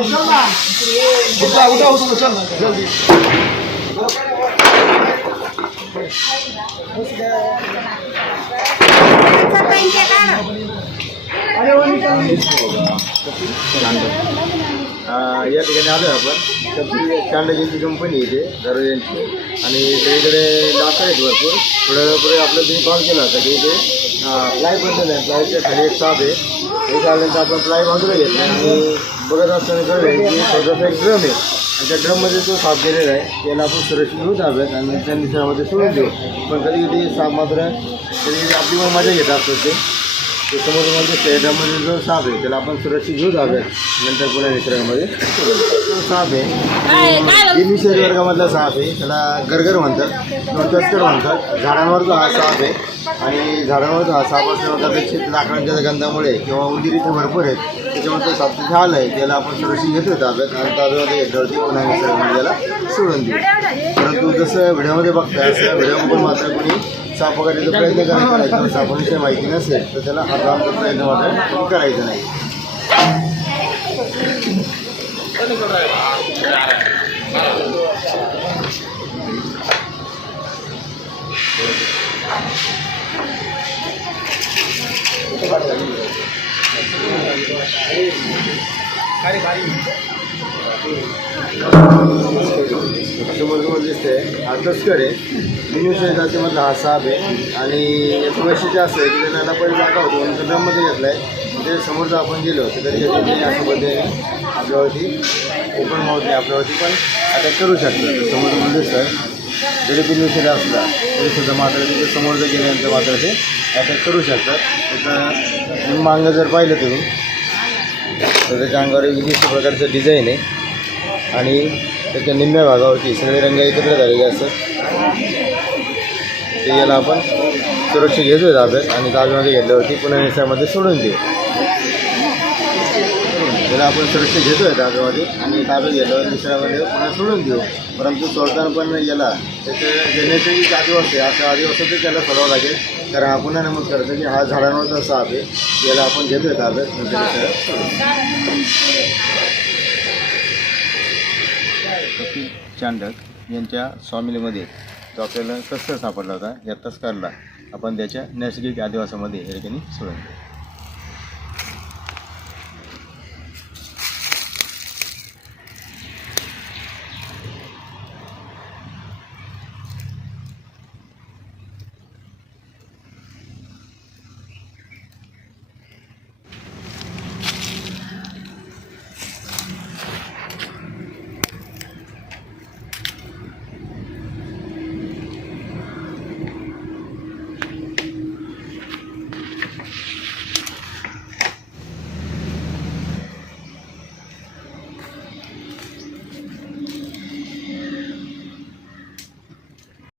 उठा उठा उठा चल जल्दी या ठिकाणी आलो आपण चांडजींची कंपनी इथे दरवाजांची आणि सगळीकडे लाकड आहेत भरपूर. थोड्या पुढे आपलं तुम्ही कॉल केला होता की इथे प्लाय बंद आहे. प्लायच्या खाली एक साप आहे. हे झाल्यानंतर आपण प्लाय बांधून घेतला आणि बघत असताना कळलं की छोटासा एक ड्रम आहे आणि त्या ड्रममध्ये तो साप गेलेला आहे. त्याला आपण सुरक्षित घेऊ हव्यात आणि त्या निसर्गामध्ये सोडून देऊ. पण कधी कधी साप मात्र कधी आपली पण मजा घेत असतो ते समोरमध्ये शहरामध्ये जो साप आहे त्याला आपण सुरक्षित घेऊ हव्यात. नंतर पुन्हा निसर्गामध्ये तो साप आहे दिल्ली शहरी वर्गामधला साप आहे. त्याला गरगर म्हणतात किंवा तस्कर म्हणतात. झाडांवर जो हा साप आहे आणि झाडांवर जो हा साप असल्यामुळे अपेक्षित लाकडांच्या गंधामुळे किंवा उंदीर इथे भरपूर आहेत त्याच्यामुळे तो साप तिथे आला आहे. त्याला आपण सुरक्षित घेतो ताब्यात आणि ताब्यामध्ये घेतल्यावरती पुन्हा निसर्गामध्ये त्याला सोडून देऊ. परंतु जसं व्हिडिओमध्ये बघताय असं व्हिडिओ पण मात्र कोणी साप वगैरेचा प्रयत्न करायचा किंवा सापांची माहिती नसेल तर त्याला हात लावण्याचा प्रयत्न मात्र करायचा नाही. समोर दिसते हा तस्कर आहे. दिल्ली जातीमधला हा साप आहे आणि याचं वैशिष्ट्य असं आहे की त्याला पहिले जागा होतो नंतर ड्रममध्ये घेतला आहे. म्हणजे समोरचं आपण गेलो तर कधी कधी अशा पद्धतीने आपल्यावरती ओपन माऊथने आपल्यावरती पण अटॅक करू शकतो. समोर दिसतं जरी दिल्ली असला तरीसुद्धा मात्र तिथे समोर जर गेल्यानंतर मात्र ते अटॅक करू शकतात. त्याचं मागं जर पाहिलं तुम्ही तर त्याच्या अंगावर विशिष्ट प्रकारचं डिझाईन आहे आणि त्याच्या निम्म्या भागावरती सगळे रंग एकत्र झालेले असतात. ते याला आपण सुरक्षित घेतो ताब्यात आणि ताब्यामध्ये घेतल्यावरती पुन्हा निसर्गामध्ये सोडून देऊ. त्याला आपण सुरक्षित घेतो आहे ताब्यामध्ये आणि ताब्यात घेतल्यावर निसर्गामध्ये पुन्हा सोडून देऊ. परंतु सोडताना पण याला त्याचं जे नैसर्गिक आदिवासी आहे अशा आदिवासातच त्याला सोडावं लागेल. कारण हा पुन्हा नमूद करतो की हा झाडांवरचा साप आहे. याला आपण घेतो आहे ताब्यात नंतर कपिल चांडक यांच्या स्वामिलीमध्ये जो आपल्याला तस्कर सापडला होता या तस्करला आपण त्याच्या नैसर्गिक आदिवासामध्ये या ठिकाणी सोडून